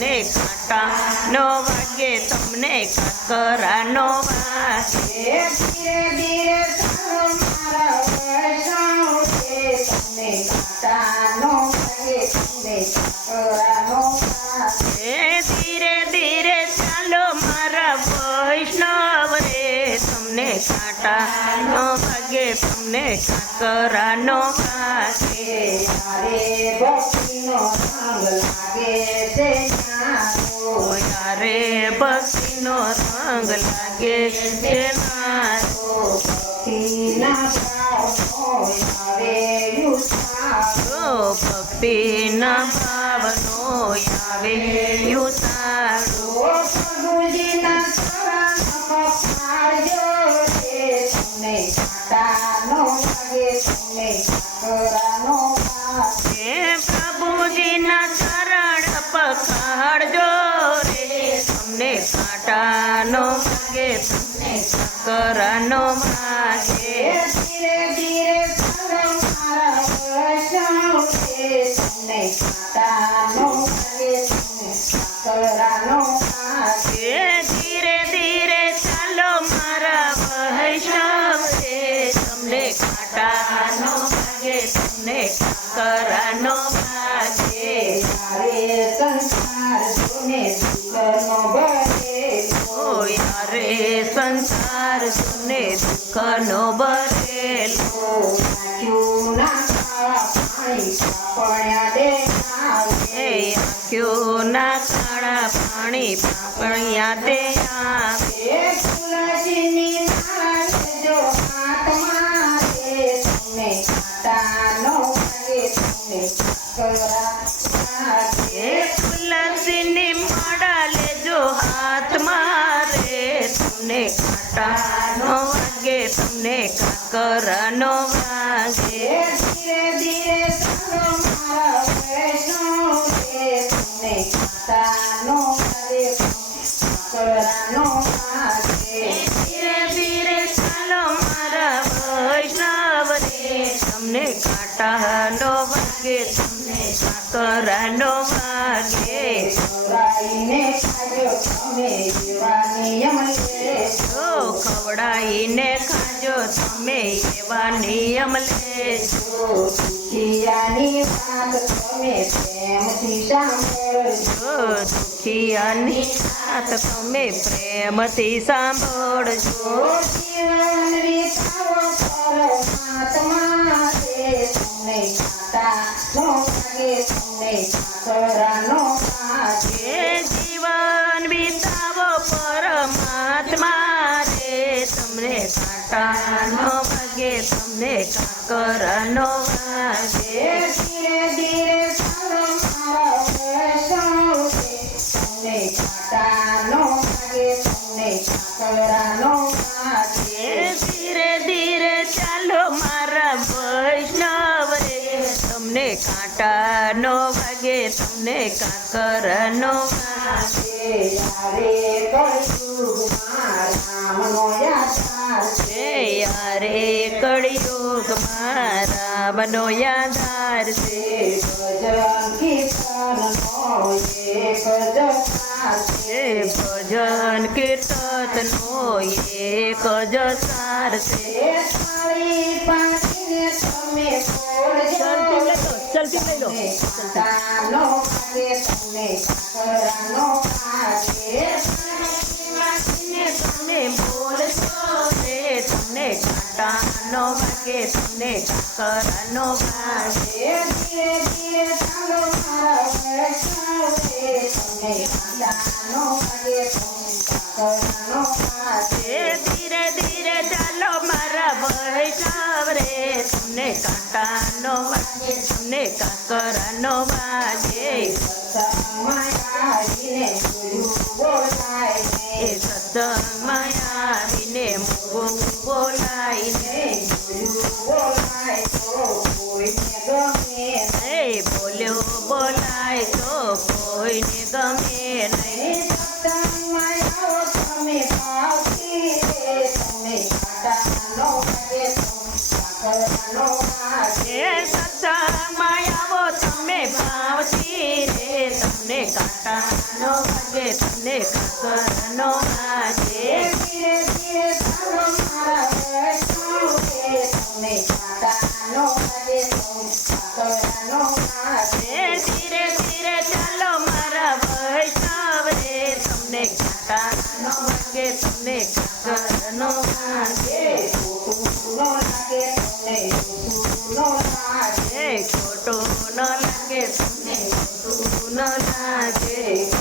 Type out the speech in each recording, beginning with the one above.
તમને કાંટાનો વાગે તમને કાકરાનો વાગે ધીરે ધીરે ચાલો મારા વૈષ્ણવ તમને કાંટાનો વાગે તમને કાકરાનો વાગે ધીરે ધીરે ચાલો મારા વૈષ્ણવ રે તમને કાંટાનો વાગે તમને કાકરાનો વાગે યારે ભક્તિનો રંગ લાગે છે ન્યારો યારે ભક્તિનો રંગ લાગે છે નારો ભક્તિના ભાવનો આવે યુસારો ભક્તિના ભાવનો આવે યુસારો પ્રભુજીના ચરણ પખાડજો રે તમને કાંટાનો વાગે તમને કાકરાનો વાગે પ્રભુજીના ચરણ પકડજો રે તમને કાંટાનો વાગે તમને કાકરાનો વાગે ધીરે ધીરે ચાલો મારા વૈષ્ણવ તમને કાંટાનો વાગે તમને કાકરાનો વાગે ધીરે ધીરે ચાલો મારા વૈષ્ણવ રે તમને કાંટાનો વાગે તમને કાકરાનો વાગે યારે સંસાર જોને દુઃખનો ભરેલો યારે સંસાર સુને દુઃખનો ભરેલો નાખ્યું ના કાળા પાણી પાપણ્યા દેખાવે આંખોના કાળા પાણી પાપણિયા તે આવે તુલસીની માળા લેજો હાથમાં રે તમને કાંટાનો વાગે તમને કાકરા વાગે તુલસીની માળા લેજો હાથમાં રે તમને કાંટાનો વાગે તમને કાકરાનો વાગે ધીરે ધીરે ચાલો મારા વૈષ્ણવ તમને કાંટાનો વાગે કાકરાનો વાગે ધીરે ધીરે ચાલો મારા વૈષ્ણવ રે તમને કાંટાનો વાગે તમને કાકરાનો વાગે ખવડાવીને ખાજો તમે એવા નિયમ લેજો ખવડાવીને ખાજો તમે એવા નિયમ લેજો દુખિયાની વાત તમે પ્રેમથી સાંભળજો દુખિયાની વાત તમે પ્રેમથી સાંભળજો જીવન વિતાવો પરમાત્મા રે તમને કાંટાનો વાગે તમને કાકરાનો વાગે જીવન વિતાવો પરમાત્મા રે તમને કાંટાનો વાગે તમને કાકરાનો વાગે ધીરે ધીરે ચાલો મારા વૈષ્ણવ તમને કાંટાનો વાગે તમને કાકરાનો વાગે ધીરે ધીરે ચાલો મારા વૈષ્ણવ રે તમને કાંટાનો વાગે તમને કાકરાનો વાગે યારે કળિયુગમાં રામનો યાચાર યારે કળિયુગમાં રામનો આધાર છે ભજન કીર્તનનો એક જ સાર ભજન કીર્તનનો એક જ સાર છે થાળી પાણીને તમે બોલજો કાંટાનો વાગે તમને કાકરાનો વાગે તમે બોલશો રે તમને કાંટાનો વાગે તમને કાકરાનો વાગે ધીરે ધીરે ચાલો મારા વૈષ્ણવ તમને કાંટાનો વાગે તમને કાકરાનો વાગે ધીરે ધીરે ચાલો મારા વૈષ્ણવ રે તમને કાંટાનો વાગે તમને કાકરાનો વાગે સત્સંગમાં આવીને ગુરુ બોલાય સત્સંગમાં આવીને મોગું બોલાઈને ગુરુ બોલાય તો કોઈને ગમે બોલ્યો બોલાય તો કોઈને ગમે નહીં સત્સંગમાં આવો તમે ભાવથી તમે કાંટાનો વાગે કાકરાનો વાગે સત્સંગમાં આવો તમે ભાવથી રે તમને તમને કાંટાનો વાગે તમને કાકરનો વાગે ધીરે ધીરે ચાલો મારા વૈષ્ણવ રે તમને કાંટાનો વાગે તો કાકરનો વાગે ધીરે ધીરે ચાલો મારા વૈષ્ણવ રે તમને કાંટાનો વાગે તમને કાકરનો વાગે ખોટું ન લાગે તમને ખોટું ન લાગે ખોટું ન લાગે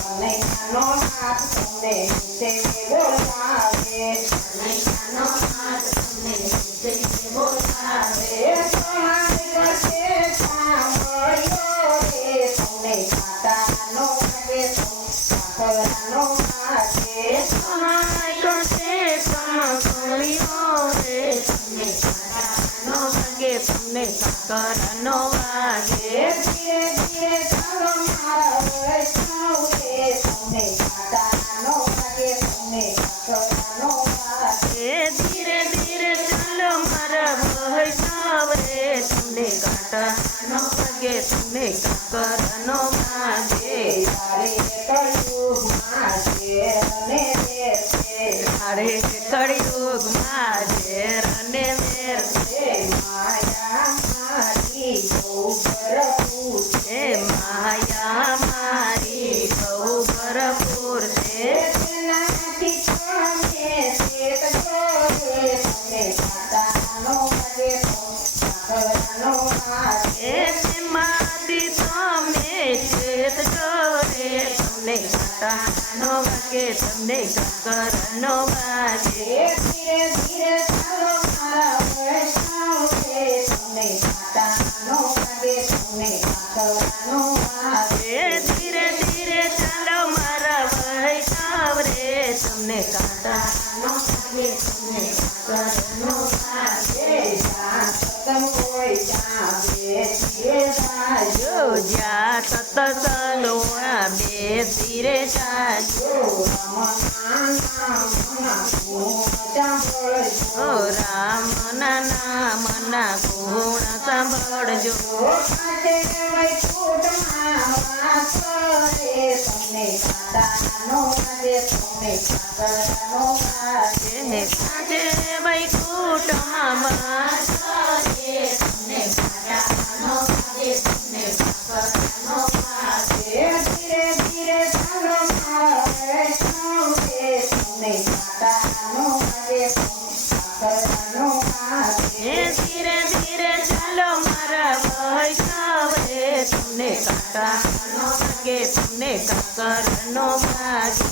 કનૈયાનો નાથ તમને નીચે બોલાવે કનૈયાનો હાથ તમને નીચે બોલાવે સહાય કરશે સાંભળ્યો રે તમને કાંટાનો વાગે તો કાકરનો વાગે સહાય કરશે સાંભળ્યો રે તમને કાંટાનો વાગે તમને કાકરનો વાગે ધીરે ધીરે ચાલો મારા વૈષ્ણવ રે તમને કાંટાનો વાગે તમને કાકરનો વાગે ધીરે ધીરે ચાલો મારા વૈષ્ણવ રે તમને કાંટાનો વાગે તમને કાકરનો વાગે તારે કળિયુગમાં ઝેરને વેર છે મારે કળિયુગમાં ઝેર અને મેર છે માયા મારી બહુ ભરપૂર એ માયા મારી બહુ ભરપૂર છે તેનાથી તમે ચેતજો રે તમને કાંટાનો વાગે તો કાકરનો વાગે તેમાંથી તમે ચેતજો રે તમને કાંટાનો વાગે તમને કાકરનો વાગે ધીરે ધીરે ચાલો મારા વૈષ્ણવ રે તમને કાંટાનો વાગે તમને કાકરનો વાગે ધીરે ધીરે ચાલો મારા વૈષ્ણવ રે તમને કાંટાનો વાગે તમને કાકરનો વાગે જ્યાં સત્સંગ હોય ત્યાં બેસીએ જાજો જો જ્યાં સત્સંગ હોય બેસી રે જાજો ઓ રામના નામના ગુણ સાંભળજો આજે વૈકુંઠમાં વાસો રે તમને કાંટાનો વાગે તમને કાકરનો વાગે ધીરે ધીરે ચાલો મારા વૈષ્ણવ રે તમને કાંટાનો વાગે કાકરનો વાગે ધીરે ધીરે ચાલો મારા વૈષ્ણવ રે તમને કાંટાનો વાગે તમને કાકરનો વાગે